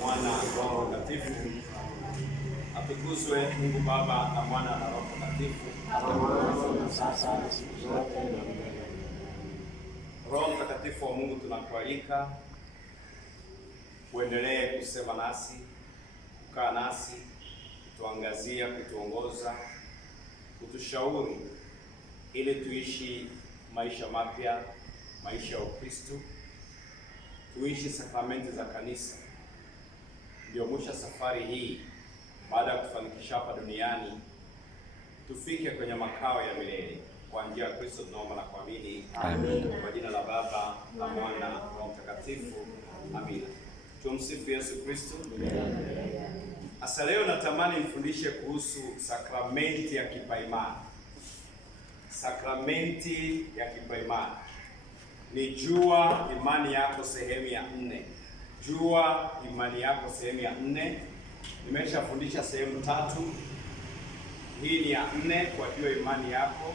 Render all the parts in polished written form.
Mwana Roho Mtakatifu. Atukuzwe Mungu Baba na Mwana na Roho Mtakatifu. Sasa na siku zote na milele. Roho Mtakatifu wa Mungu, tunakualika uendelee kusema nasi, kukaa nasi, kutuangazia, kutuongoza, kutushauri ili tuishi maisha mapya, maisha ya Ukristo, tuishi sakramenti za kanisa. Ndio mwisho safari hii, baada ya kufanikisha hapa duniani, tufike kwenye makao ya milele. Kwa njia ya Kristo tunaomba na kuamini. Amina. Kwa jina la Baba na Mwana na Roho Mtakatifu. Amina. Tumsifu Yesu Kristo. Asa leo natamani nifundishe kuhusu sakramenti ya kipaimara. Sakramenti ya kipaimara ni jua imani yako sehemu ya 4. Jua imani yako sehemu ya 4. Nimeshafundisha sehemu 3. Hii ni ya 4 kwa jua imani yako.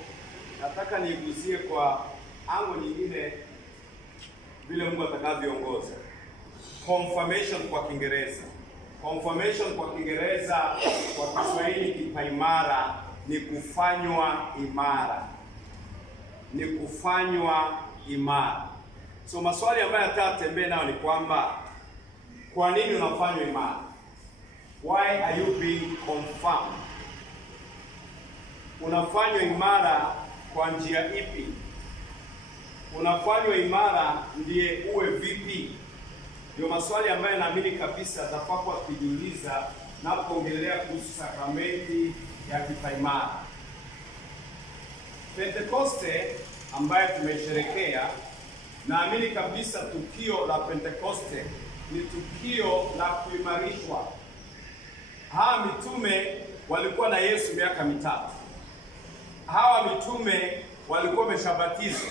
Nataka niigusie kwa ango nyingine vile Mungu atakavyoongoza. Confirmation kwa Kiingereza. Confirmation kwa Kiingereza, kwa Kiswahili kipaimara ni kufanywa imara. Ni kufanywa imara. So maswali ambayo yatatembea nayo ni kwamba kwa nini unafanywa imara? Why are you being confirmed? Unafanywa imara kwa njia ipi? Unafanywa imara ndiye uwe vipi? Ndio maswali ambayo naamini kabisa tafakwa kujiuliza na kuongelea kuhusu sakramenti ya kipaimara. Pentekoste ambayo tumesherekea, naamini kabisa tukio la Pentekoste ni tukio la kuimarishwa. Hawa mitume walikuwa na Yesu miaka 3. Hawa mitume walikuwa wameshabatizwa.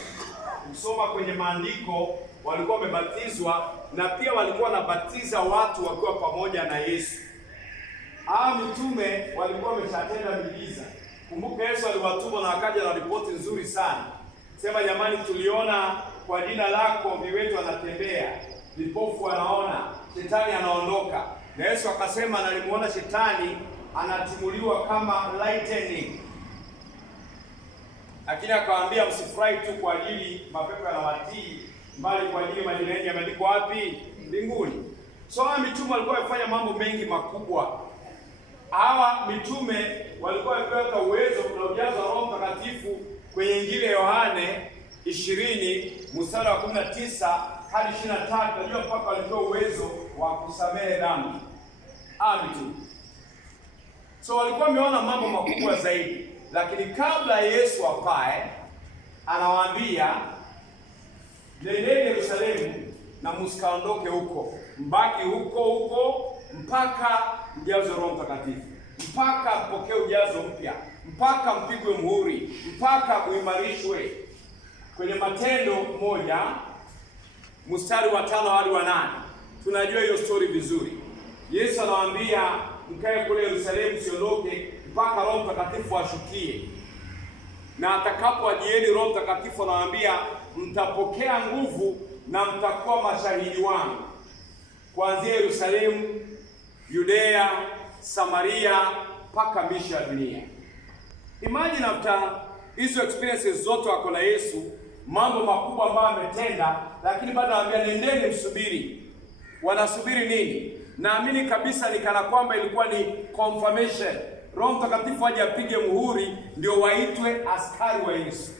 Ukisoma kwenye maandiko walikuwa wamebatizwa na pia walikuwa wanabatiza watu wakiwa pamoja na Yesu. Hawa mitume walikuwa wameshatenda miujiza. Kumbuka Yesu aliwatuma na akaja na ripoti nzuri sana. Sema, jamani, tuliona kwa jina lako viwete wanatembea, vipofu wanaona, shetani anaondoka. Na Yesu akasema nalimuona shetani anatimuliwa kama lightning. Lakini akawaambia msifurahi tu kwa ajili mapepo yanawatii, bali kwa ajili majina yenu yameandikwa wapi? Mbinguni. So hawa mitume walikuwa wamefanya mambo mengi makubwa. Hawa mitume walikuwa wamepewa uwezo na ujazo wa Roho Mtakatifu kwenye Injili ya Yohane 20 mstari wa 19 hadi 23. Najua mpaka walipewa uwezo wa kusamehe dhambi. Hawa mitume. So walikuwa wameona mambo makubwa zaidi. Lakini kabla Yesu apae, anawaambia nendeni Yerusalemu na msikaondoke huko. Mbaki huko mpaka mjazwe Roho Mtakatifu. Mpaka mpokee ujazo mpya. Mpaka mpigwe muhuri. Mpaka muimarishwe. Kwenye Matendo 1 mstari wa 5 hadi wa 8. Tunajua hiyo story vizuri. Yesu anawaambia mkae kule Yerusalemu, siondoke mpaka Roho Mtakatifu ashukie. Na atakapowajieni Roho Mtakatifu, anawaambia mtapokea nguvu na mtakuwa mashahidi wangu kuanzia Yerusalemu, Yudea, Samaria mpaka misho ya dunia. Imagine after hizo experiences zote wako na Yesu, mambo makubwa ambayo ametenda, lakini bado anawaambia nendeni msubiri. Wanasubiri nini? Naamini kabisa ni kana kwamba ilikuwa ni confirmation. Roho Mtakatifu aje apige muhuri ndio waitwe askari wa Yesu.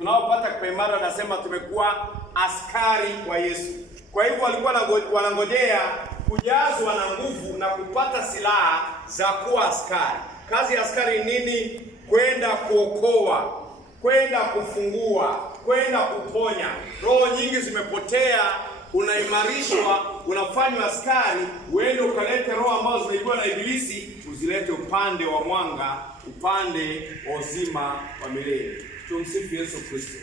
Tunaopata kipaimara anasema tumekuwa askari wa Yesu. Kwa hivyo walikuwa wanangojea kujazwa na nguvu na kupata silaha za kuwa askari. Kazi ya askari nini? Kwenda kuokoa, kwenda kufungua, kwenda kuponya. Roho nyingi zimepotea, unaimarishwa, unafanywa askari, uende ukalete roho ambazo zimeibiwa na Ibilisi, uzilete upande wa mwanga, upande wa uzima wa milele. Tumsifu Yesu Kristo.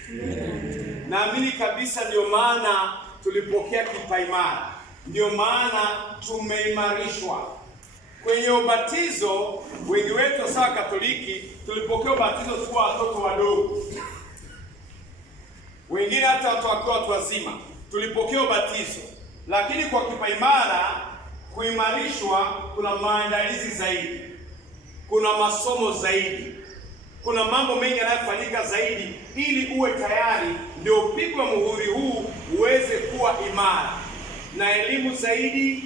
Naamini kabisa ndio maana tulipokea kipaimara, ndio maana tumeimarishwa. Kwenye ubatizo, wengi wetu sawa Katoliki tulipokea ubatizo tukiwa watoto wadogo, wengine hata watu wakiwa watu wazima tulipokea ubatizo. Lakini kwa kipaimara kuimarishwa, kuna maandalizi zaidi, kuna masomo zaidi, kuna mambo mengi yanayofanyika zaidi ili uwe tayari, ndio upigwe muhuri huu uweze kuwa imara, na elimu zaidi,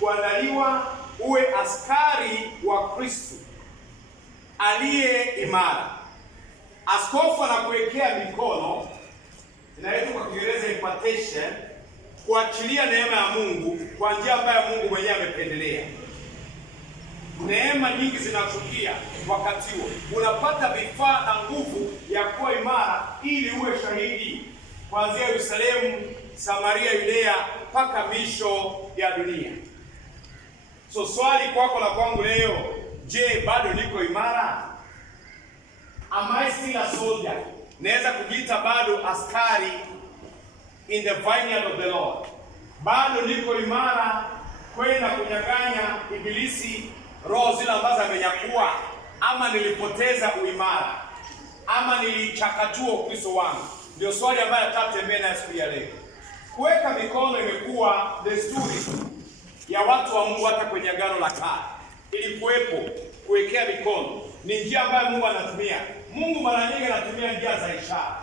kuandaliwa uwe askari wa Kristo aliye imara. Askofu anakuwekea mikono, inaitwa kwa Kiingereza impartation, kuachilia neema ya Mungu kwa njia ambayo Mungu mwenyewe amependelea. Neema nyingi zinachukia wakati huo, unapata vifaa na nguvu ya kuwa imara ili uwe shahidi kuanzia Yerusalemu, Samaria, Yudea mpaka misho ya dunia. So swali kwako na kwangu leo, je, bado niko imara? Am I still a soldier? Naweza kujiita bado askari in the vineyard of the Lord. Bado niko imara kwenda kunyang'anya Ibilisi roho zile ambazo amenyakua, ama nilipoteza uimara, ama nilichakatua Ukristo wangu? Ndio swali ambayo tutatembea nayo siku ya leo. Kuweka mikono imekuwa desturi ya watu wa Mungu hata kwenye Agano la Kale. Ilikuwepo kuwekea mikono, ni njia ambayo Mungu anatumia. Mungu mara nyingi anatumia njia za ishara,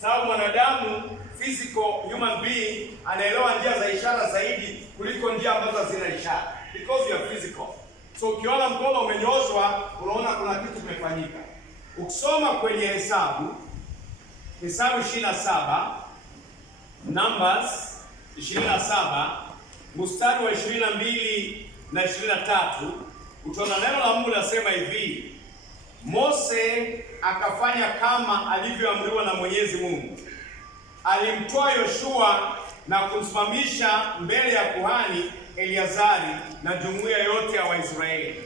sababu mwanadamu physical human being anaelewa njia za ishara zaidi kuliko njia ambazo hazina ishara, because you are physical. So ukiona mkono umenyoshwa, unaona kuna kitu kimefanyika. Ukisoma kwenye Hesabu 27, Numbers 27 mstari wa 22 na 23, utaona neno la Mungu linasema hivi: Mose akafanya kama alivyoamriwa na Mwenyezi Mungu. Alimtoa Yoshua na kumsimamisha mbele ya kuhani Eleazari na jumuiya yote ya Waisraeli.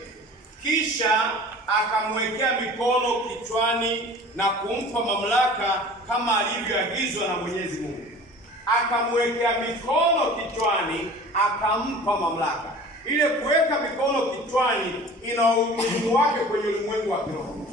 Kisha akamwekea mikono kichwani na kumpa mamlaka kama alivyoagizwa na Mwenyezi Mungu. Akamwekea mikono kichwani, akampa mamlaka. Ile kuweka mikono kichwani ina umuhimu wake kwenye ulimwengu wa kiroho.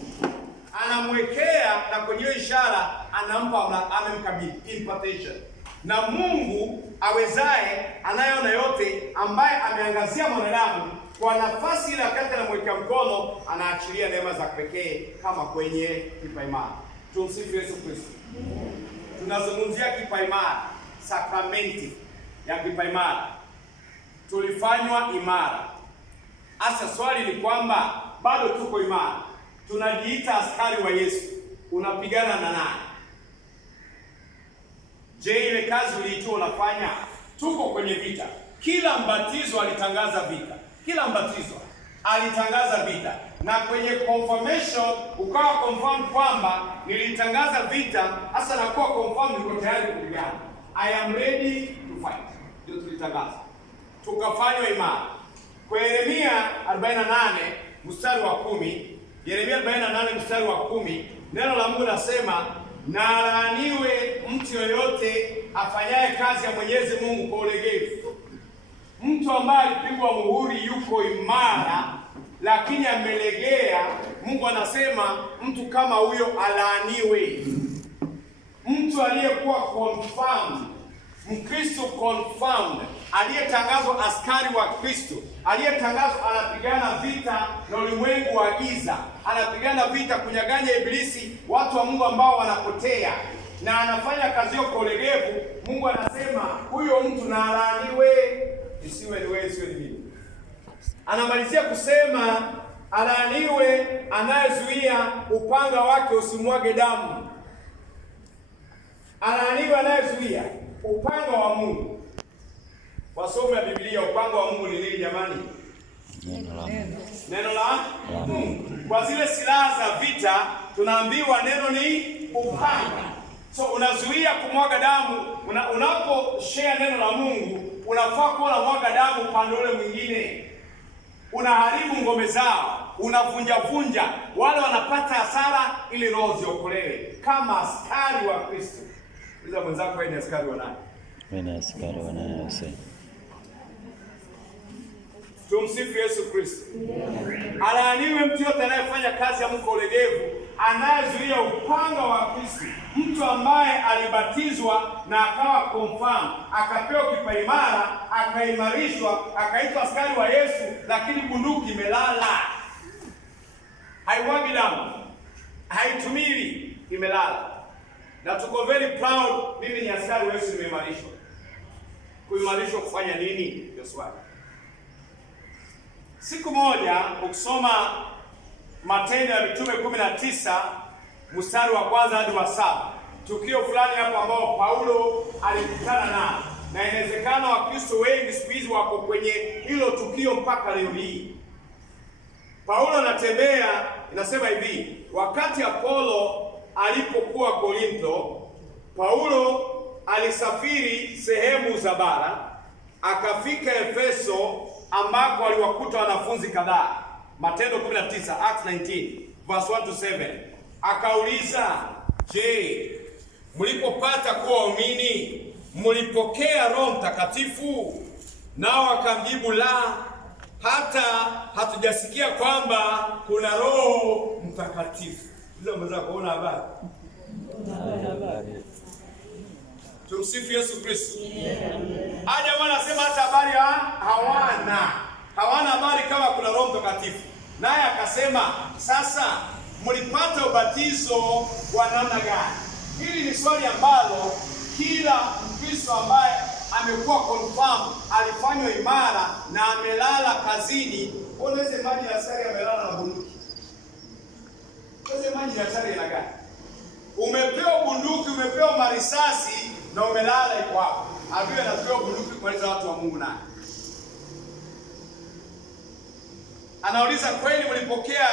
Anamwekea na kwenye ishara anampa, amemkabidhi impartation. Na Mungu awezaye, anayeona yote, ambaye ameangazia mwanadamu kwa nafasi ile, wakati anamwekea mkono anaachilia neema za pekee kama kwenye kipaimara. Tumsifu Yesu Kristo. Tunazungumzia kipaimara, sakramenti ya kipaimara. Tulifanywa imara. Asa swali ni kwamba bado tuko imara? Tunajiita askari wa Yesu. Unapigana na nani? Je, ile kazi uliitiwa unafanya? Tuko kwenye vita. Kila mbatizo alitangaza vita. Kila mbatizo alitangaza vita. Na kwenye confirmation ukawa confirm kwamba nilitangaza vita, hasa na kuwa confirm niko tayari kupigana. I am ready to fight. Ndio tulitangaza. Tukafanywa imara. Kwa Yeremia 48 mstari wa 10, Yeremia 48 mstari wa 10, neno la Mungu nasema, na laaniwe mtu yoyote afanyaye kazi ya Mwenyezi Mungu kwa ulegevu. Mtu ambaye alipigwa muhuri yuko imara lakini amelegea, Mungu anasema mtu kama huyo alaaniwe. Mtu aliyekuwa confirmed, Mkristo confirmed, aliyetangazwa askari wa Kristo, aliyetangazwa anapigana vita na ulimwengu wa giza, anapigana vita kunyaganya Ibilisi, watu wa Mungu ambao wanapotea, na anafanya kazi hiyo kwa ulegevu. Mungu anasema huyo mtu na alaaniwe. Isiwe ni wewe, isiwe ni mimi. Anamalizia kusema alaaniwe anayezuia upanga wake usimwage damu. alaaniwe anayezuia upanga wa Mungu. Wasomi wa Biblia, upanga wa Mungu ni nini jamani? Neno la Mungu. Kwa zile silaha za vita tunaambiwa neno ni upanga. So unazuia kumwaga damu. Unaposhare neno la Mungu, unafaa kuwa unamwaga damu pande ule mwingine. Unaharibu ngome zao, unavunja wale wanapata hasara ili roho ziokolewe, kama askari wa Kristo. Uliza mwenzako, wewe ni askari wa nani? Mimi ni askari wa nani? Tumsifu Yesu Kristo. Alaaniwe mtu yote anayefanya kazi ya mko ulegevu, anayezuia upanga wa Kristo. Mtu ambaye alibatizwa na akawa confirm, akapewa kipaimara, akaimarishwa, akaitwa askari wa Yesu, lakini bunduki imelala, haiwagi damu, haitumili, imelala. Na tuko very proud, mimi ni askari wa Yesu, nimeimarishwa. Kuimarishwa kufanya nini? Ndio swali. Siku moja ukisoma Matendo ya Mitume 19 mstari wa 1 hadi wa 7, tukio fulani hapo ambao Paulo alikutana nao, na inawezekana Wakristo wengi siku hizi wako kwenye hilo tukio mpaka leo hii. Paulo anatembea, inasema hivi, wakati Apolo alipokuwa Korintho, Paulo alisafiri sehemu za bara, akafika Efeso ambako aliwakuta wanafunzi kadhaa. Matendo 19, Acts 19 verse 1 to 7. Akauliza, je, mlipopata kuwa waumini mlipokea Roho Mtakatifu? Nao akamjibu, la, hata hatujasikia kwamba kuna Roho Mtakatifu. Ndio mwanzo kuona habari. Tumsifu Yesu Kristo. Haja wana anasema hata habari hawana habari kama kuna Roho Mtakatifu. Naye akasema, sasa mlipata ubatizo wa namna gani? Hili ni swali ambalo kila Mkristo ambaye amekuwa confirm, alifanywa imara na amelala kazini. Unaweza maji ya asali amelala na bunduki. Unaweza maji ya asali ina gani? Umepewa bunduki, umepewa marisasi na umelala iko hapo. Abiwe anapewa bunduki kuweza watu wa Mungu nani? Anauliza, kweli mlipokea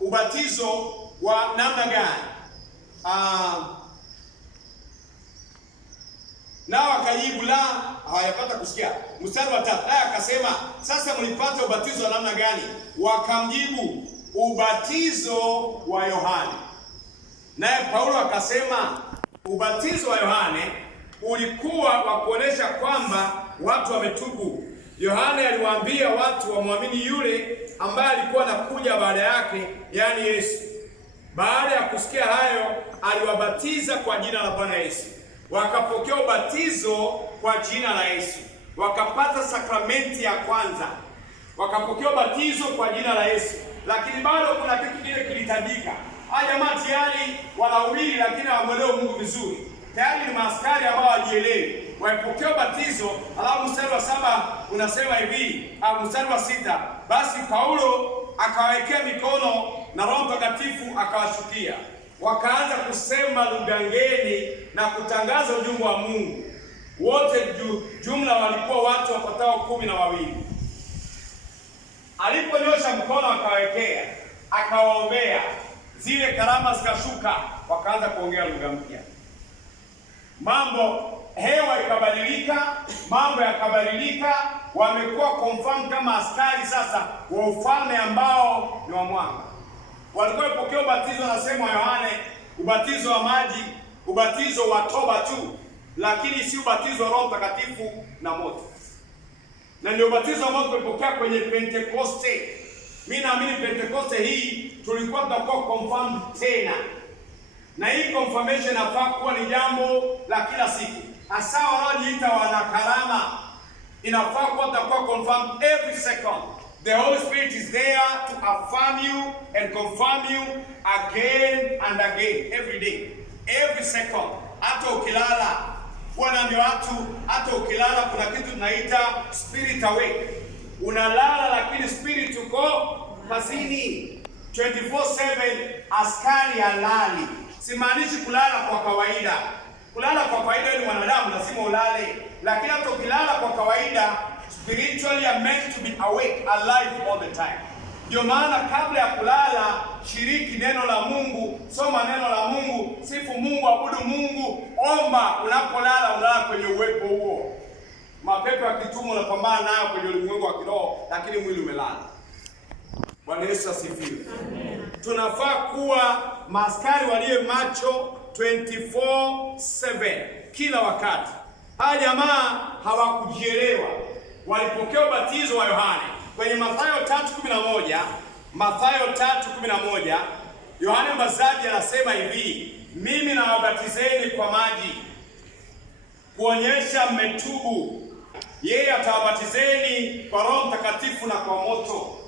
ubatizo wa namna gani? Nao akajibu, la, hawayapata kusikia. Mstari wa 3, naye akasema, sasa mlipata ubatizo wa namna gani? Wakamjibu, ubatizo wa Yohane. Naye Paulo akasema, ubatizo wa Yohane ulikuwa wa kuonesha kwamba watu wametubu. Yohane aliwaambia watu wamwamini yule ambaye alikuwa anakuja baada yake, yani Yesu. Baada ya kusikia hayo, aliwabatiza kwa jina la Bwana Yesu. Wakapokea ubatizo kwa jina la Yesu, wakapata sakramenti ya kwanza, wakapokea ubatizo kwa jina la Yesu. Lakini bado kuna kitu kile kilitajika. Haya jamaa tayari wanahubiri, lakini hawamuelewi Mungu vizuri. Tayari ni maaskari ambao hawajielewi. Waipokea ubatizo, alafu mstari wa 7 unasema hivi, mstari wa 6, basi Paulo akawawekea mikono na Roho Mtakatifu akawashukia. Wakaanza kusema lugha ngeni na kutangaza ujumbe wa Mungu. Wote jumla walikuwa watu wapatao 12. Aliponyosha mkono akawekea, akawaombea, zile karama zikashuka, wakaanza kuongea lugha mpya. Hewa ikabadilika, mambo yakabadilika, wamekuwa confirm kama askari sasa wa ufalme ambao ni wa mwanga. Walikuwa wapokea ubatizo na sema Yohane, ubatizo wa maji, ubatizo wa toba tu, lakini si ubatizo wa Roho Mtakatifu na moto. Na ndio ubatizo ambao tumepokea kwenye Pentekoste. Mimi naamini Pentekoste hii tulikuwa tutakuwa confirmed tena. Na hii confirmation inafaa kuwa ni jambo la kila siku. Hasa wanaojiita wana karama, inafaa kuwa tutakuwa confirmed every second. The Holy Spirit is there to affirm you and confirm you again and again, every day, every second. Hata ukilala, wanaambia watu, hata ukilala kuna kitu tunaita spirit awake. Unalala lakini spirit uko kazini 24/7. Askari halali. Simaanishi kulala kwa kawaida. Kulala kwa kawaida lazima ulale. Lakini hata ukilala kwa kawaida, spiritually are meant to be awake, alive all the time. Ndio maana kabla ya kulala, shiriki neno la Mungu, soma neno la Mungu, sifu Mungu, abudu Mungu, omba. Unapolala unalala kwenye uwepo huo. Mapepo ya kitumwa unapambana nayo kwenye ulimwengu wa kiroho, lakini mwili umelala. Bwana Yesu asifiwe. Amen. Tunafaa kuwa maaskari walio macho 24/7 kila wakati. Hawa jamaa hawakujielewa. Walipokea ubatizo wa Yohane. Kwenye Mathayo 3:11, Mathayo 3:11, Yohane Mbatizaji anasema hivi, mimi nawabatizeni kwa maji kuonyesha mmetubu. Yeye atawabatizeni kwa Roho Mtakatifu na kwa moto.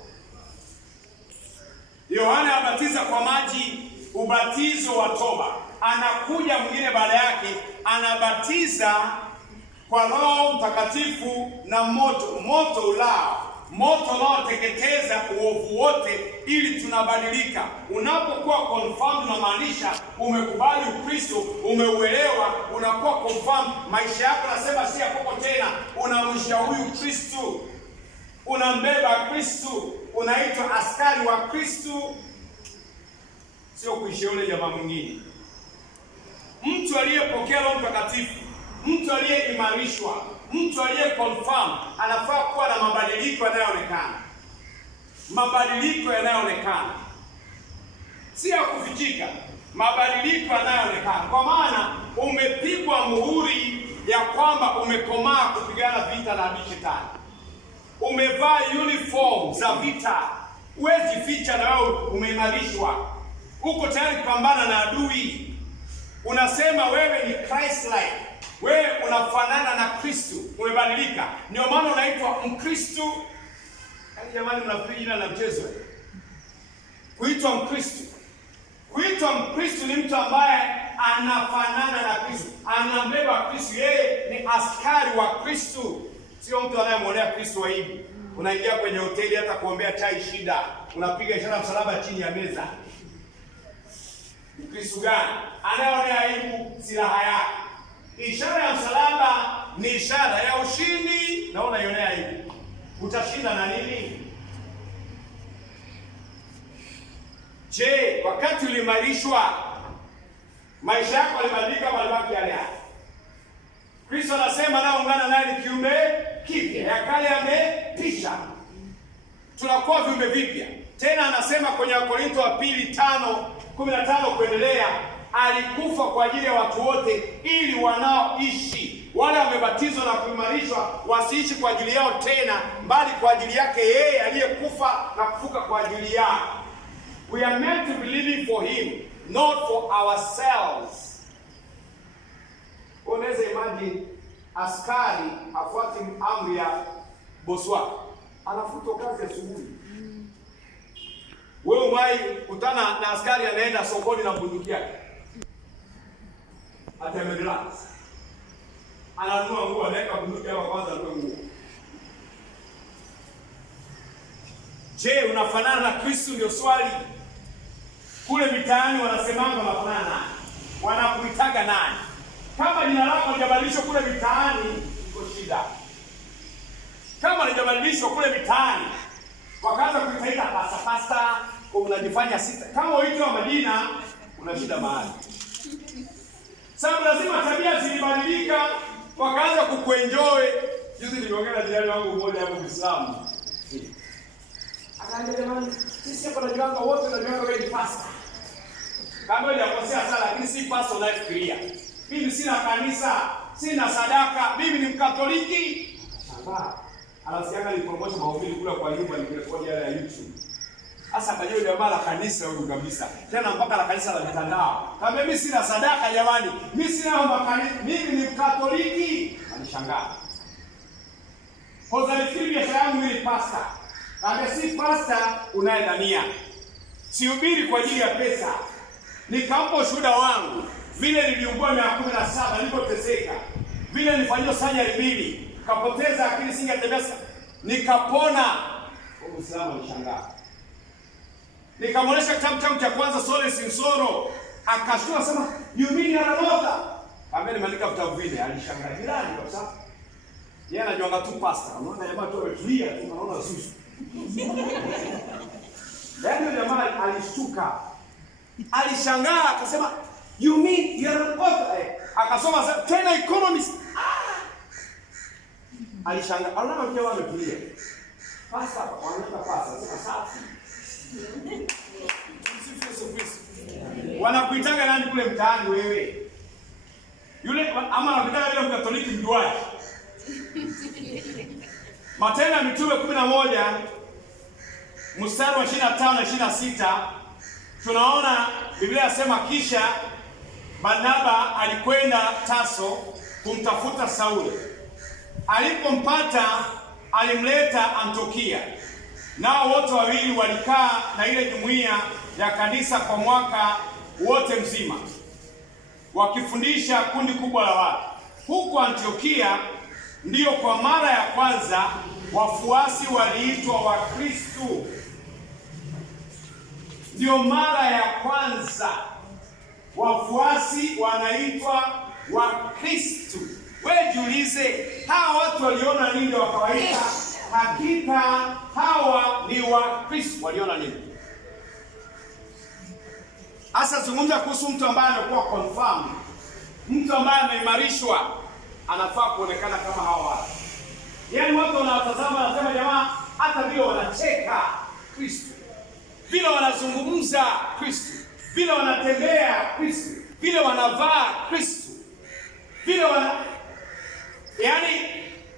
Yohane abatiza kwa maji, ubatizo wa toba. Anakuja mwingine baada yake, anabatiza kwa Roho Mtakatifu na moto. Moto ulao, moto unaoteketeza uovu wote, ili tunabadilika. Unapokuwa confirmed, unamaanisha umekubali Ukristo, umeuelewa, unakuwa confirmed. Maisha yako nasema si yako tena, unamsha huyu Kristo, unambeba Kristo, unaitwa askari wa Kristo, sio kuishi yule jamaa mwingine. Mtu aliyepokea Roho Mtakatifu, mtu aliyeimarishwa, mtu aliye confirm, anafaa kuwa na mabadiliko yanayoonekana. Mabadiliko yanayoonekana, si ya kufichika, mabadiliko yanayoonekana. Kwa maana umepigwa muhuri ya kwamba umekomaa kupigana vita na adui Shetani. Umevaa uniform za vita, huwezi ficha, na wewe umeimarishwa, uko tayari kupambana na adui. Unasema wewe ni Christ-like, wewe unafanana na Kristo, umebadilika. Ndio maana unaitwa Mkristo. Yaani jamani, mnafikiri jina la mchezo? Kuitwa Mkristo. Kuitwa Mkristo ni mtu ambaye anafanana na Kristo, anambeba Kristo, yeye ni askari wa Kristo. Sio mtu anayemwonea Kristo aibu. Unaingia kwenye hoteli, hata kuombea chai shida, unapiga ishara msalaba chini ya meza. Kristo gani? Anayeonea aibu silaha yake. Ishara ya msalaba ni ishara ya ushindi, na unaionea aibu. Utashinda na nini? Je, wakati ulimarishwa, maisha yako yalibadilika au yalibaki yale yale? Kristo anasema nao ungana naye ni kiumbe kipya, ya kale yamepisha, tunakuwa viumbe vipya. Tena anasema kwenye Wakorintho wa pili 5:15 kuendelea, alikufa kwa ajili ya watu wote, ili wanaoishi, wale wamebatizwa na kuimarishwa, wasiishi kwa ajili yao tena, bali kwa ajili yake yeye aliyekufa na kufuka kwa ajili yao. We are meant to be living for him, not for ourselves. Unaweza imagine askari afuati amri ya bosi wake, anafutwa kazi asubuhi. Wewe umai kutana na askari anaenda sokoni na bunduki yake, atemelax, ananunua nguo, anaweka bunduki hapa kwanza, anunue nguo. Je, unafanana na Kristo? Ndio swali. Kule mitaani wanasemanga unafanana nani? Wanakuitaga nani? Kama jina lako halijabadilishwa kule mitaani, iko shida. Kama halijabadilishwa kule mitaani, wakaanza kuitaita pasta, unajifanya sita. Kama uitwa majina, una shida mahali. Sababu lazima tabia zilibadilika, wakaanza kukuenjoy. Juzi niliongea na jirani wangu mmoja hapo Muislamu. Akaambia jamani, sisi hapa tunajuanga wote, tunajuanga wewe ni pasta. Kama ile yakosea sana, lakini si pasta unafikiria. Mimi sina kanisa, sina sadaka, mimi ni Mkatoliki. Sasa anasianga ni promotion mahubiri kula kwa nyumba, nikirekodi yale ya YouTube. Sasa baadaye yule jamaa la kanisa huyu kabisa, tena mpaka la kanisa la mitandao. Kama mimi sina sadaka jamani, mimi sina kanisa, mimi ni Mkatoliki. Alishangaa. Kwa sababu fikiri biashara yangu ni pasta. Kama si pasta unayedhania. Sihubiri kwa ajili ya pesa. Nikampa ushuhuda wangu. Vile niliugua miaka 17 nilipoteseka. Vile nilifanywa surgery mbili, kapoteza akili, singetembea, nikapona. Muislamu alishangaa. Nikamwonyesha kitabu changu cha kwanza Solace in Sorrow. Akashtua sema, "You mean you're another?" Ambaye nimeandika vitabu vile, alishangaa jirani kabisa. Yeye anajuanga tu pasta. Unaona jamaa tu ametulia tu, unaona susu. Yaani jamaa alishtuka. Alishangaa akasema, "You mean you are an author?" Akasoma tena economist. Alishangaa. Anaona mke wake ametulia. Pasta, wanaita pasta, sasa safi. Wanakuitanga nani kule mtaani wewe? Yule ama anakuitanga yule Mkatoliki mjuaji. Matendo ya Mitume 11 mstari wa 25 na 26 tunaona Biblia inasema kisha Barnaba alikwenda Tarso kumtafuta Sauli. Alipompata alimleta Antiokia. Nao wote wawili walikaa na ile jumuiya ya kanisa kwa mwaka wote mzima, wakifundisha kundi kubwa la watu. Huko Antiokia ndiyo kwa mara ya kwanza wafuasi waliitwa Wakristo. Ndiyo mara ya kwanza wafuasi wanaitwa Wakristo. Wewe jiulize, hawa watu waliona nini wakawaita hakika hawa ni Wakristo? Waliona nini? Asa zungumza kuhusu mtu ambaye amekuwa confirmed, mtu ambaye ameimarishwa, anafaa kuonekana kama hawa watu. Yaani watu wanawatazama wanasema jamaa hata vile wanacheka Kristo, vile wanazungumza Kristo, vile wanatembea Kristo, vile wanavaa Kristo, vile yaani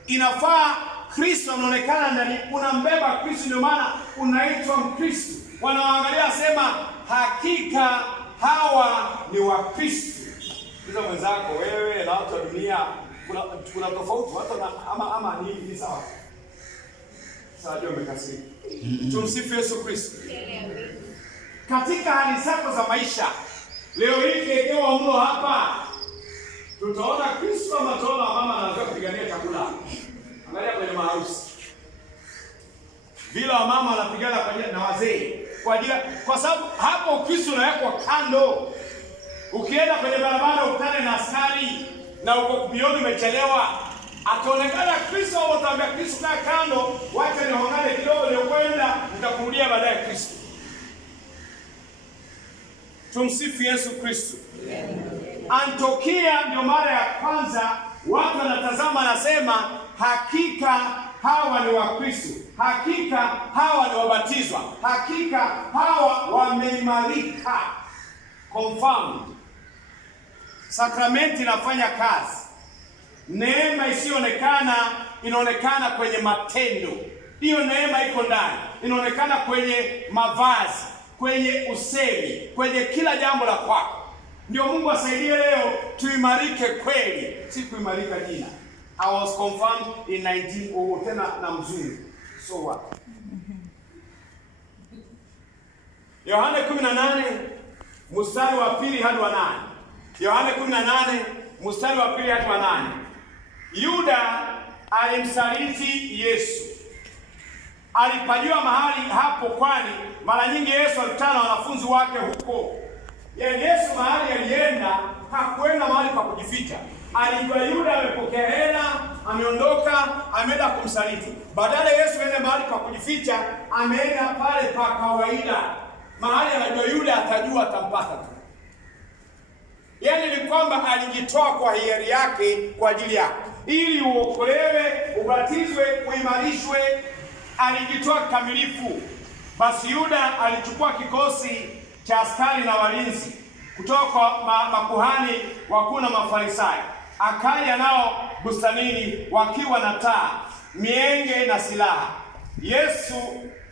inafaa Kristo anaonekana ndani, unambeba Kristo, ndio maana unaitwa Mkristo. Wanaangalia sema hakika hawa ni Wakristo. Hizo mwenzako wewe na watu wa dunia kuna tofauti watu ama ni sawa. Sasa ndio umekasiri. Tumsifu Yesu Kristo. Katika hali zako za maisha leo hii kekewa mlo hapa, tutaona Kristo ama tutaona mama anaanza kupigania chakula. Angalia kwenye maharusi, vile mama anapigana kwa ajili na wazee, kwa sababu hapo Kristo unawekwa kando. Ukienda kwenye barabara ukutane na askari na uko kubioni umechelewa, ataonekana Kristo au utaambia Kristo kaa kando, wacha nihongane kidogo ndio kwenda nitakurudia baadaye Kristo. Tumsifu Yesu Kristo. Antiokia ndio mara ya kwanza watu wanatazama nasema hakika hawa ni Wakristo, hakika hawa ni wabatizwa, hakika hawa wameimarika. Confirmed. Sakramenti inafanya kazi. Neema isiyoonekana inaonekana kwenye matendo. Hiyo neema iko ndani, inaonekana kwenye mavazi, kwenye usemi, kwenye kila jambo la kwako. Ndio Mungu asaidie leo tuimarike kweli, si kuimarika jina. I was confirmed in 1900 tena na mzungu. So what? Yohana 18 mstari wa 2 hadi wa 8. Yohana 18 mstari wa 2 hadi wa 8. Yuda alimsaliti Yesu. Alipajua mahali hapo, kwani mara nyingi Yesu alikutana na wanafunzi wake huko. Yesu mahali alienda, hakuenda mahali pa kujificha. Alijua Yuda amepokea hela, ameondoka, ameenda kumsaliti. Badala Yesu aende mahali pa kujificha, ameenda pale pa kawaida. Mahali anajua Yuda atajua atampata tu. Yaani ni kwamba alijitoa kwa hiari yake kwa ajili yako. Ili uokolewe, ubatizwe, uimarishwe, alijitoa kikamilifu. Basi Yuda alichukua kikosi cha askari na walinzi kutoka kwa makuhani wakuu na Mafarisayo. Akaja nao bustanini wakiwa na taa, mienge na silaha. Yesu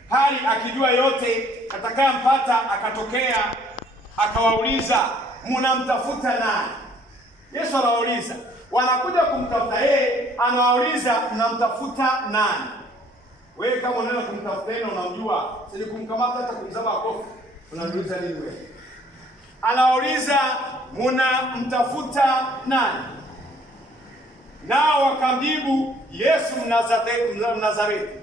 hali akijua yote atakayampata, akatokea akawauliza, mnamtafuta nani? Yesu anawauliza, wanakuja kumtafuta yeye, anawauliza mnamtafuta nani? Wewe kama unaenda kumtafuta yeye unamjua, si kumkamata hata kumzaba kofi. Unauliza nini wewe? Anauliza mnamtafuta nani? Nao wakamjibu, Yesu Mnazareti.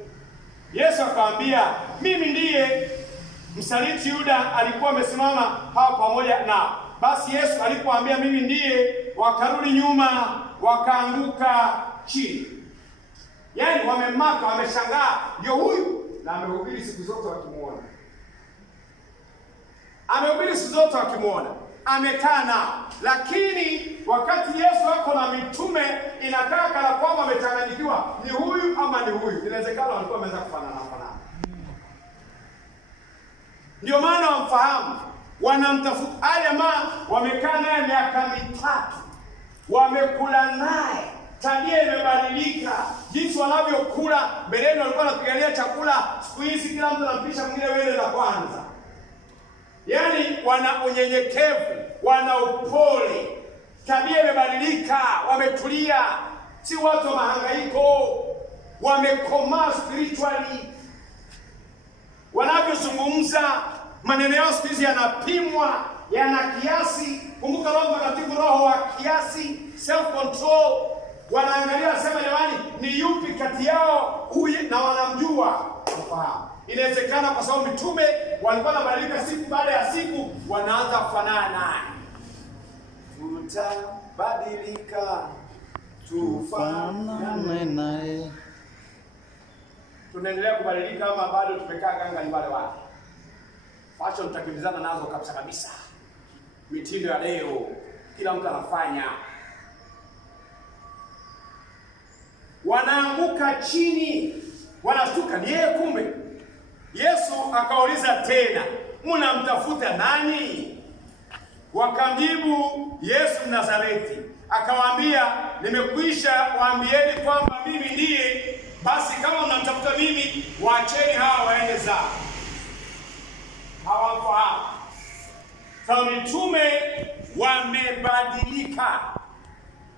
Yesu akamwambia, mimi ndiye. Msaliti Yuda alikuwa amesimama hapo pamoja nao. Basi Yesu alipoambia mimi ndiye, wakarudi nyuma, wakaanguka chini. Yaani wamemaka, wameshangaa, ndio huyu na amehubiri siku zote wakimuona. Amehubiri siku zote wakimuona, amekaa nao. Lakini wakati Yesu ako na mitume, inakaa kana kwamba amechanganyikiwa, ni huyu ama ni huyu. Inawezekana walikuwa wameweza kufanana. Ndio maana wamfahamu, wanamtafuta. Haya jamaa wamekaa naye miaka 3, wamekula naye, tabia imebadilika. Jinsi wanavyokula, mbeleni walikuwa wanapigania chakula, siku hizi kila mtu anampisha mwingine wele la kwanza. Yaani wana unyenyekevu, wana upole, tabia imebadilika, wametulia, si watu wa mahangaiko, wamekomaa spiritually. Wanavyozungumza, maneno yao siku hizi yanapimwa, yana kiasi. Kumbuka Roho Mtakatifu, roho wa kiasi, self control. Wanaangalia, wasema jamani, ni yupi kati yao huyu, na wanamjua, wafahamu. Inawezekana kwa sababu mitume walikuwa wanabadilika siku baada ya siku, wanaanza kufanana naye. Tutabadilika, tufanane naye. Tunaendelea kubadilika ama bado tumekaa ganga ni wale wale? Fashion tutakimbizana nazo kabisa kabisa. Mitindo ya leo kila mtu anafanya. Wanaanguka chini, wanashtuka, ni yeye kumbe. Yesu akauliza tena, mnamtafuta nani? Wakamjibu, Yesu Mnazareti. Akawaambia, nimekwisha waambieni kwamba mimi ndiye. Basi kama mnamtafuta mimi, waacheni hawa waende zao. Hawafahamu. Kwa mitume wamebadilika.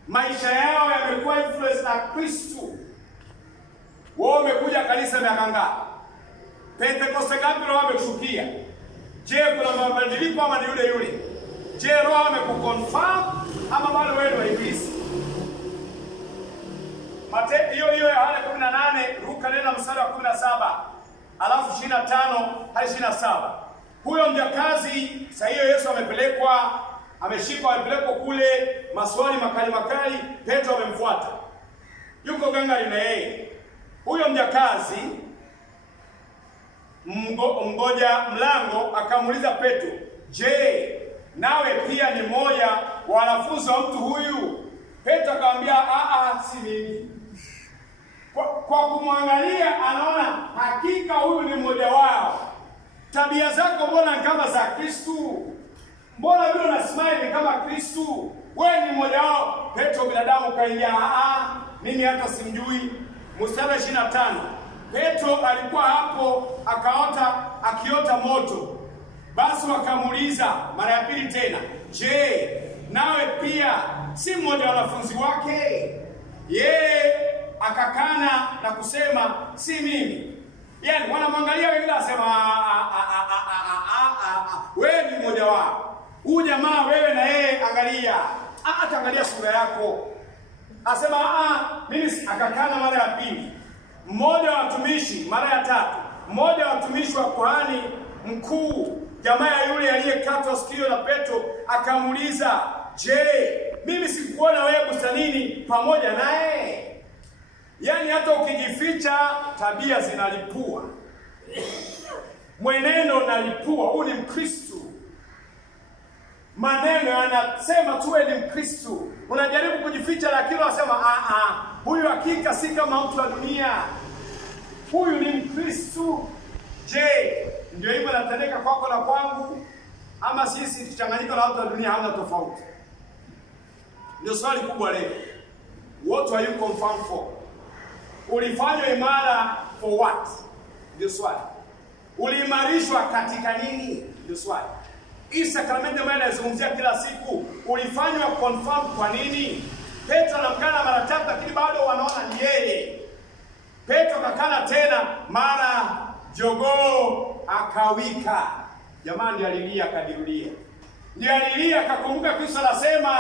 Maisha yao yamekuwa influence na Kristo. Wao wamekuja kanisa miaka ngapi? Pentekoste ngapi Roho amekushukia? Je, kuna mabadiliko ama ni yule yule? Je, Roho amekuconfirm ama bado wewe ni ibilisi? Mathayo hiyo ya 18, Luka nena mstari wa 17, alafu 25 hadi 27. Huyo mjakazi saa hiyo Yesu amepelekwa, ameshikwa, amepelekwa kule, maswali makali, Petro amemfuata. Yuko gangari na yeye. Huyo mjakazi mgoja mlango akamuuliza Petro, "Je, nawe pia ni mmoja wa wanafunzi wa mtu huyu?" Petro akamwambia, si mimi." Kwa kumwangalia anaona hakika huyu ni mmoja wao. Tabia zako mbona kama za Kristo? Mbona vile una smile kama Kristo? Wewe ni mmoja wao. Petro binadamu kaingia, mimi hata simjui. Mstari 25. Petro alikuwa hapo akiota moto. Basi wakamuuliza mara ya pili tena, "Je, nawe pia si mmoja wa wanafunzi wake?" Yeye akakana na kusema, "Si mimi." Yaani wanamwangalia wengine, asema wewe ni mmoja wao. Huyu jamaa wewe na yeye angalia. Angalia sura yako. Asema mimi. Akakana mara ya pili. Mmoja wa watumishi mara ya tatu. Mmoja wa watumishi wa kuhani mkuu, jamaa yule aliyekatwa sikio la Petro, akamuuliza, "Je, mimi sikuona wewe bustanini pamoja naye?" Yaani hata ukijificha tabia zinalipua. Mwenendo unalipua, huyu ni Mkristo. Maneno yanasema tuwe ni Mkristo. Unajaribu kujificha lakini unasema huyu hakika si kama mtu wa dunia. Huyu ni Mkristo. Je, ndio hivyo natendeka kwako na kwangu? Ama sisi tuchanganyika na watu wa dunia, hauna tofauti? Ndio swali kubwa leo. What are you confirmed for? Ulifanywa imara for what? Ndio swali. Uliimarishwa katika nini? Ndio swali. Hii sakramenti ambayo nazungumzia kila siku, ulifanywa confirm kwa nini? Petro anamkana mara 3 lakini bado wanaona ni yeye. Petro akakana tena, mara jogoo akawika. Jamani, alilia akajirudia. Ndio alilia akakumbuka Kristo anasema,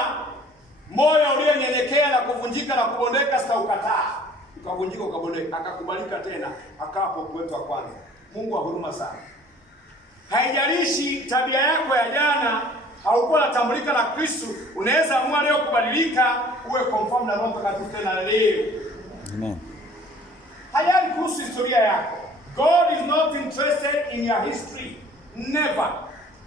"Moyo ulionyenyekea na kuvunjika na kubondeka sitaukataa." Ukavunjika ukabondeka, akakubalika tena, akapo kwetu wa kwanza. Mungu wa huruma sana. Haijalishi tabia yako ya jana haukuwa unatambulika na Kristo, unaweza amua leo kubadilika uwe conform na Roho Mtakatifu tena leo. Amen. Hajali kuhusu historia yako. God is not interested in your history. Never.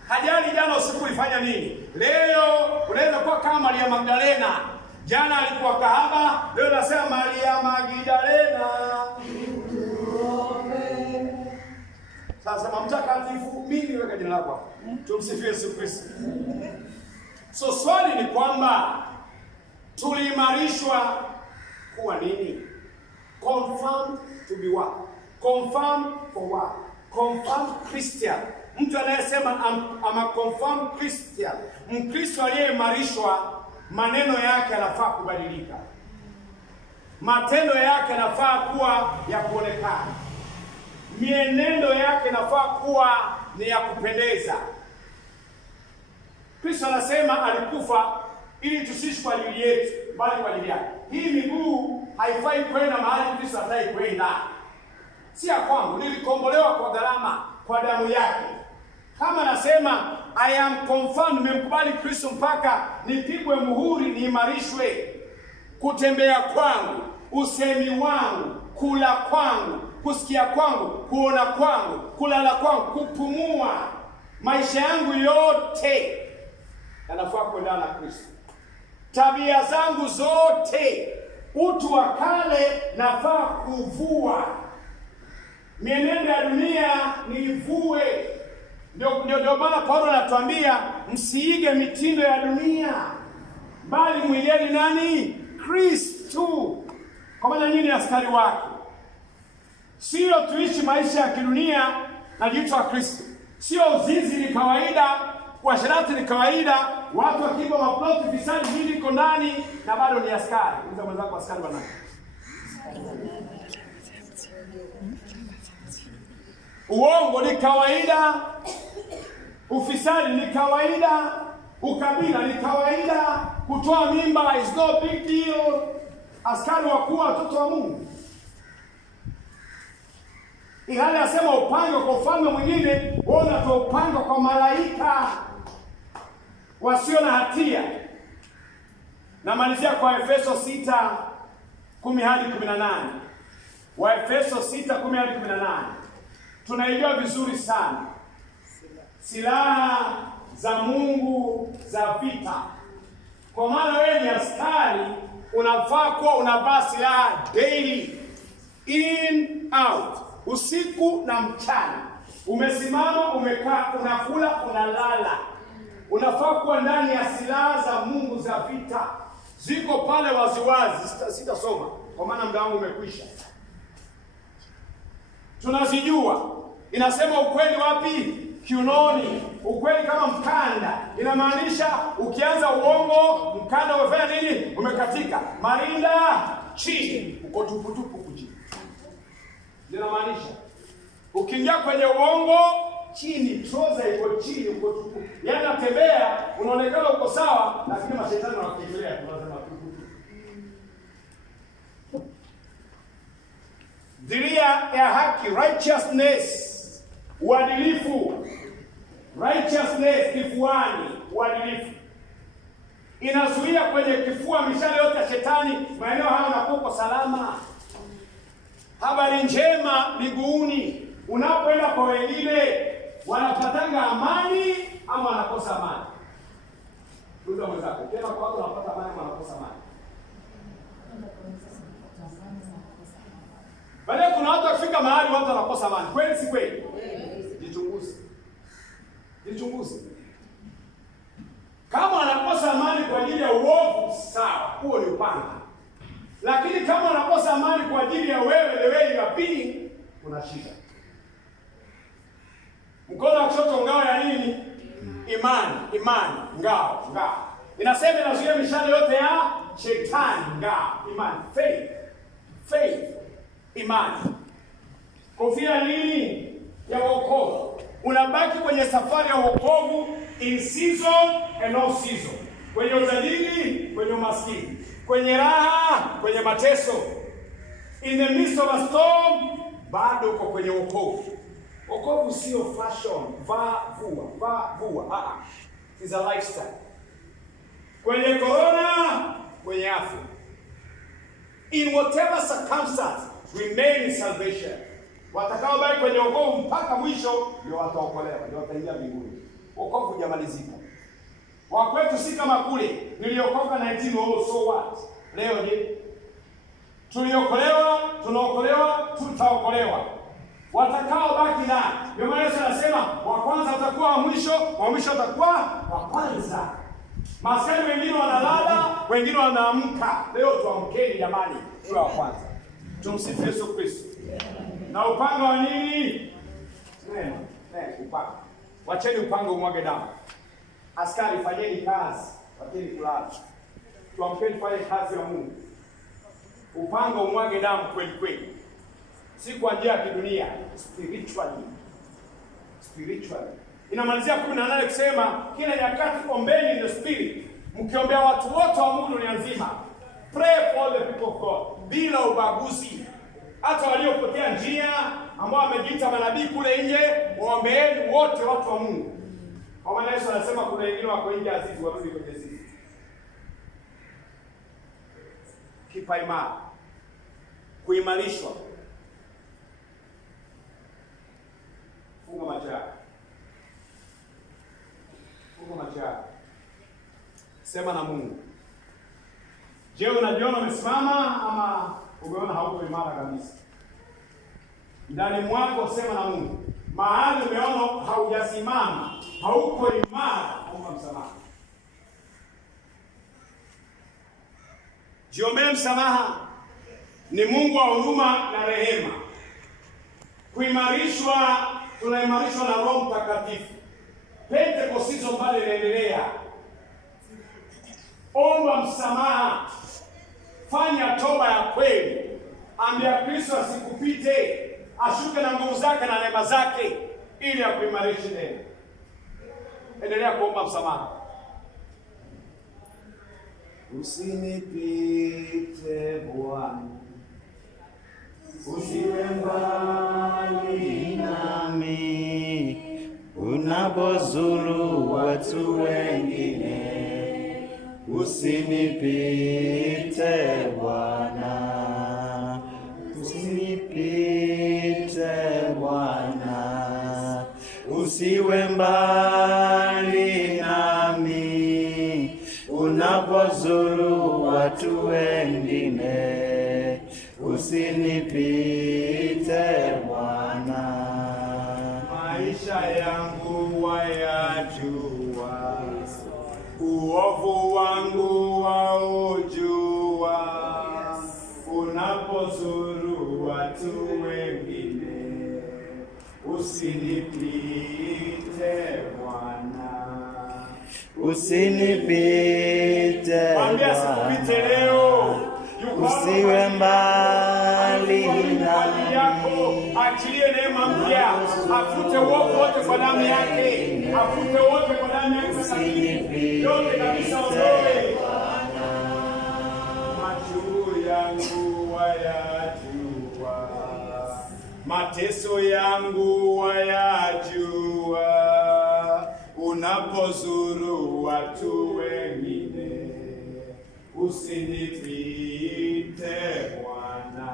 Hajali jana usiku ulifanya nini. Leo unaweza kuwa kama Maria Magdalena. Jana alikuwa kahaba, leo nasema Maria Magdalena. Sasa mtakatifu mimi weka jina lako. Tumsifie Yesu Kristo. So swali ni kwamba tuliimarishwa kuwa nini? Confirmed to be what? Confirmed for what? Confirmed Christian. Mtu anayesema I'm a confirmed Christian. Mkristo aliyeimarishwa, maneno yake yanafaa kubadilika. Matendo yake yanafaa kuwa ya kuonekana. Mienendo yake inafaa kuwa ni ya kupendeza. Kristo anasema alikufa ili tusiishi kwa ajili yetu, bali kwa ajili yake. Hii miguu haifai kwenda mahali Kristo hataki kwenda. Si ya kwangu, nilikombolewa kwa gharama, kwa damu yake. Kama anasema I am confirmed, nimemkubali Kristo mpaka nipigwe muhuri, niimarishwe. Kutembea kwangu, usemi wangu, kula kwangu, kusikia kwangu, kuona kwangu, kulala kwangu, kupumua, maisha yangu yote yanafaa kuendana na Kristo. Tabia zangu zote, utu wa kale nafaa kuvua. Mienendo ya dunia nivue. Ndio maana Paulo anatuambia msiige mitindo ya dunia, bali mwigeni nani? Kristo. Kwa maana nyinyi ni askari wake. Sio tuishi maisha ya kidunia na jicho la Kristo. Sio uzinzi ni kawaida, uasherati ni kawaida, watu wakiiba maploti visani hili iko ndani na bado ni askari. Uliza mwenzako askari wa nani? Uongo ni kawaida, ufisadi ni kawaida, ukabila ni kawaida, kutoa mimba is no big deal. Askari wakuu watoto wa Mungu. Ihali asema upanga kwa ufalme mwingine, wewe unatoa upanga kwa malaika wasio na hatia. Namalizia kwa Efeso 6:10-18. Waefeso 6:10-18. Tunaijua vizuri sana. Silaha za Mungu za vita. Kwa maana wewe ni askari, unafaa kuwa unavaa silaha daily, in out, usiku na mchana. Umesimama, umekaa, unakula, unalala. Unafaa kuwa ndani ya silaha za Mungu za vita. Ziko pale waziwazi, sitasoma kwa maana muda wangu umekwisha. Tunazijua. Inasema ukweli wapi? Kiunoni. Ukweli kama mkanda. Inamaanisha ukianza uongo, mkanda umefanya nini? Umekatika. Marinda chini, uko tupu chini. Inamaanisha ukiingia kwenye uongo, chini, trouser iko chini, uko tupu. Yaani unatembea, unaonekana uko sawa, lakini mashetani wanakukelea, tunasema tupu. Diria ya haki, righteousness, uadilifu. Righteousness kifuani, uadilifu. Inazuia kwenye kifua mishale yote ya shetani, maeneo haya unakuwa salama. Habari njema miguuni. Unapoenda kwa wengine, wanapatanga amani ama wanakosa amani? Ndio mwenzako. Tena kwa watu wanapata amani ama wanakosa amani? Baadaye kuna watu wakifika mahali watu wanakosa amani. Kweli si kweli? Jichunguze. Kama wanakosa amani kwa ajili ya uovu, sawa, huo ni upanga. Lakini kama wanakosa amani kwa ajili ya wewe, the way you are being, kuna shida. Mkono wa kushoto ngao ya nini? Imani, ngao. Inasema inazuia mishale yote ya shetani, ngao, imani, faith, imani. Kofia nini? Ya wokovu. Unabaki kwenye safari ya wokovu, in season and off season. Kwenye utajiri, kwenye umaskini. Kwenye raha, kwenye mateso. In the midst of a storm, bado uko kwenye wokovu. Wokovu sio fashion, vua. It is a lifestyle. Kwenye corona, kwenye afya. In whatever circumstance, remain in salvation. Watakao baki kwenye wokovu mpaka mwisho ndio wataokolewa, ndio wataingia mbinguni. Wokovu hujamalizika. Wa kwetu si kama kule, niliokoka 19 so what? Leo je? Tuliokolewa, tunaokolewa, tutaokolewa. Watakao baki na. Ndio maana Yesu anasema wa kwanza atakuwa wa mwisho atakuwa wa kwanza. Maskani wengine wanalala, wengine wanaamka. Leo tuamkeni jamani, tuwe wa kwanza. Tumsifu Yesu Kristo. Na upanga wa nini? Neno, upanga. Wacheni upanga umwage damu. Askari fanyeni kazi, wacheni kulala. Tuamkeni fanye kazi ya Mungu. Upanga umwage damu kweli kweli. Si kwa njia ya kidunia, spiritually. Inamalizia 18 kusema kila nyakati ombeni in the spirit. Mkiombea watu wote wa Mungu dunia nzima. Pray for the people of God. Bila ubaguzi. Hata waliopotea njia ambao wamejiita manabii kule nje, waombeeni wote watu wa Mungu. Kwa maana Yesu anasema kuna wengine wako nje azizi warudi kwenye zizi. Kipa imara. Kuimarishwa. Funga macho yako. Funga macho yako. Sema na Mungu. Je, unajiona umesimama ama umeona hauko imara kabisa? Ndani mwako sema na Mungu. Mahali umeona haujasimama, hauko imara, omba msamaha. Jiombee msamaha. Ni Mungu wa huruma na rehema. Kuimarishwa, tunaimarishwa na Roho Mtakatifu. Pentekoste bado inaendelea. Omba msamaha. Fanya toba ya kweli. Ambia Kristo asikupite. Ashuke na nguvu zake na neema zake ili akuimarishe tena. Endelea kuomba msamaha. Usinipite Bwana, usiwe mbali nami, unapozuru watu wengine. Usinipite Bwana, usinipite Bwana, usiwe mbali nami, unapozuru watu wengine. Usinipite Bwana. Maisha yangu wayajua, uovu wangu waujua, unapozuru watu wengine. Usinipite Bwana, usinipite Bwana, usiwe mbali nami. Achilie neema mpya, afute wote kwa damu yake, afute wote kwa damu yake. Yote kabisa ondoe. Machungu yangu wayajua, mateso yangu wayajua, unapozuru watu wengine. Usinipite Bwana,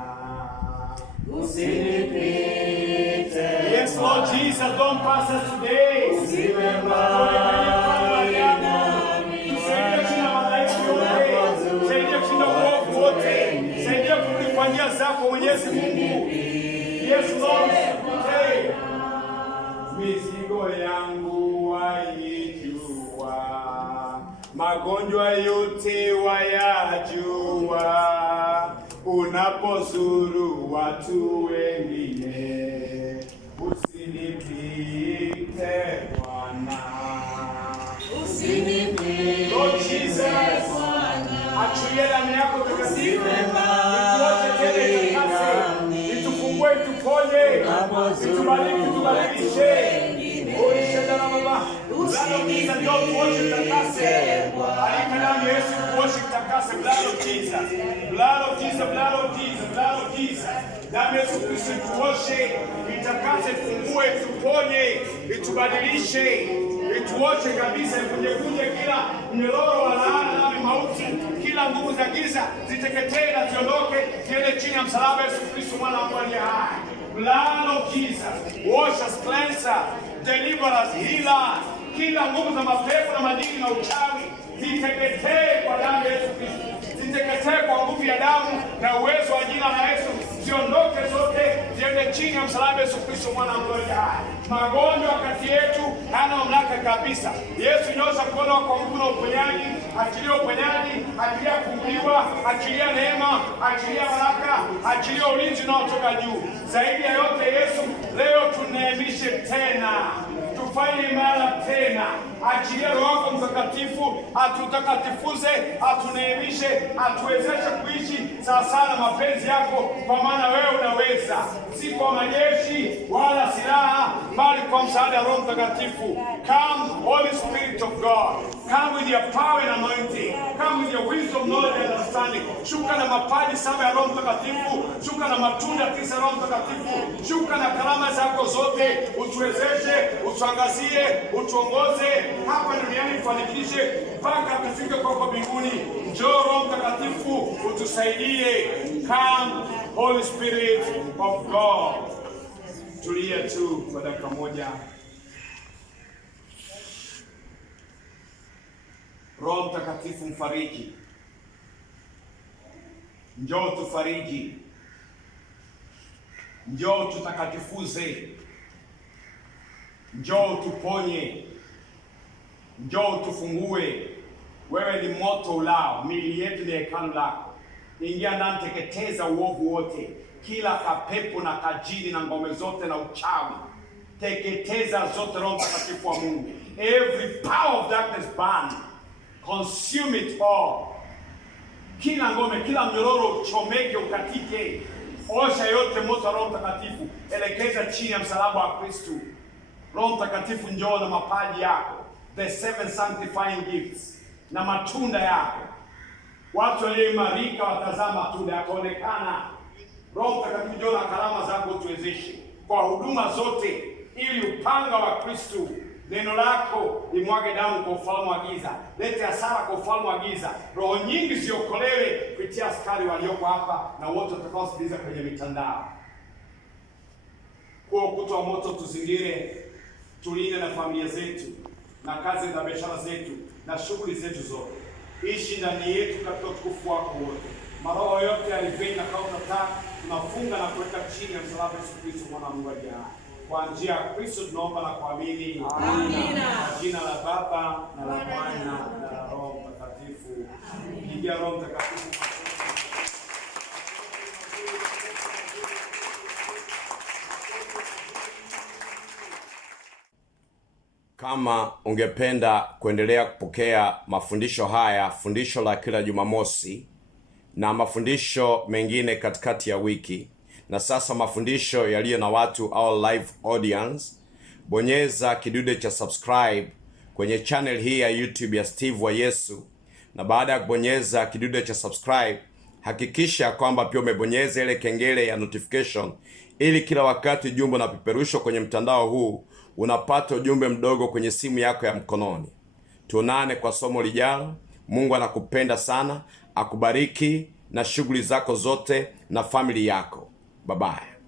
usinipite. Yes, Lord Jesus, don't pass us today. Usiwe mbali nami. Saidia kushinda uovu wote. Saidia kurudi kwa njia zako Mwenyezi Mungu. Yes, Lord, usinipite. Mizigo yangu waijua, magonjwa yote wayajua, unapozuru watu wengine. Usinipite Bwana, usinipite Lord Jesus, achilia damu yako takatifu, itufungue, ituponye, itubariki, itubadilishe. Blood of Jesus, don't worship the castle. Blood of Jesus, blood of Jesus, blood of Jesus, blood of Jesus. Damu ya Yesu Kristo ituoshe, itakase, ifungue, ituponye, itubadilishe, ituoshe kabisa, ivunjevunje kila mnyororo wa laana na mauti, kila nguvu za giza ziteketee na ziondoke, ziende chini ya msalaba Yesu Kristo mwana wa Mungu aliye hai. Blood of Jesus, wash us, cleanse us, deliver us, heal us. Kila nguvu za mapepo na madini na uchawi ziteketee kwa damu ya Yesu Kristo, ziteketee kwa nguvu ya damu na uwezo wa jina la Yesu, ziondoke zote, ziende chini ya msalaba Yesu Kristo mwana wa Mungu aliye hai. Magonjwa kati yetu hana mamlaka kabisa. Yesu, nyosha mkono wako kwa nguvu na uponyaji, achilia uponyaji, achilia kufunguliwa, achilia neema, achilia baraka, achilia ulinzi unaotoka juu. Zaidi ya yote Yesu, leo tuneemishe tena, tufanye imara tena. Achilia Roho wako Mtakatifu atutakatifuze, atuneemishe, atuwezeshe kuishi sawasawa na mapenzi yako, kwa maana wewe unaweza, si kwa majeshi wala silaha, bali kwa msaada wa Roho Mtakatifu. Come, Holy Spirit of God. Come with your power and anointing. Come with your wisdom, knowledge and understanding. Shuka na mapaji saba ya Roho Mtakatifu. Shuka na matunda 9 ya Roho Mtakatifu. Shuka na karama zako zote. Utuwezeshe, utuangazie, utuongoze hapa duniani, tufanikishe mpaka tufike kwako mbinguni. Njoo Roho Mtakatifu utusaidie. Come, Holy Spirit of God. Tulia tu kwa dakika moja. Roho Mtakatifu mfariji, njoo tufariji, njoo tutakatifuze, njoo tuponye, njoo tufungue. Wewe ni moto ulao, miili yetu ni hekalu lako. Ingia ndani, teketeza uovu wote, kila kapepo na kajini na ngome zote na uchawi, teketeza zote Roho Mtakatifu wa Mungu. Every power of darkness burn, consume it all. Kila ngome, kila mnyororo chomeke, ukatike. Osha yote moto wa Roho Mtakatifu, elekeza chini ya msalaba wa Kristo. Roho Mtakatifu njoo na mapaji yako, the 7 sanctifying gifts, na matunda yako. Watu walioimarika watazama matunda yakaonekana. Roho Mtakatifu njoo na karama zako tuwezeshe kwa huduma zote, ili upanga wa Kristo, neno lako limwage damu kwa ufalme wa giza. Lete hasara kwa ufalme wa giza. Roho nyingi ziokolewe kupitia askari walioko hapa na wote watakaosikiliza kwenye mitandao. Kwa ukuta wa moto tuzingire, tulinde na familia zetu na kazi na biashara zetu na shughuli zetu zote. Ishi ndani yetu katika utukufu wako wote. Maroho yote yalivyo na kaunta tunafunga na kuweka chini ya msalaba Yesu Kristo mwana wa Mungu aliye hai. Kwa njia ya Kristo tunaomba na kuamini. Amina. Kwa jina la Baba na la Mwana na la Roho Mtakatifu. Ingia Roho Mtakatifu. Kama ungependa kuendelea kupokea mafundisho haya, fundisho la kila Jumamosi na mafundisho mengine katikati ya wiki, na sasa mafundisho yaliyo na watu au live audience, bonyeza kidude cha subscribe kwenye channel hii ya YouTube ya Steve wa Yesu. Na baada ya kubonyeza kidude cha subscribe, hakikisha kwamba pia umebonyeza ile kengele ya notification, ili kila wakati ujumbe unapeperushwa kwenye mtandao huu unapata ujumbe mdogo kwenye simu yako ya mkononi. Tuonane kwa somo lijalo. Mungu anakupenda sana, akubariki na shughuli zako zote na family yako. Bye bye.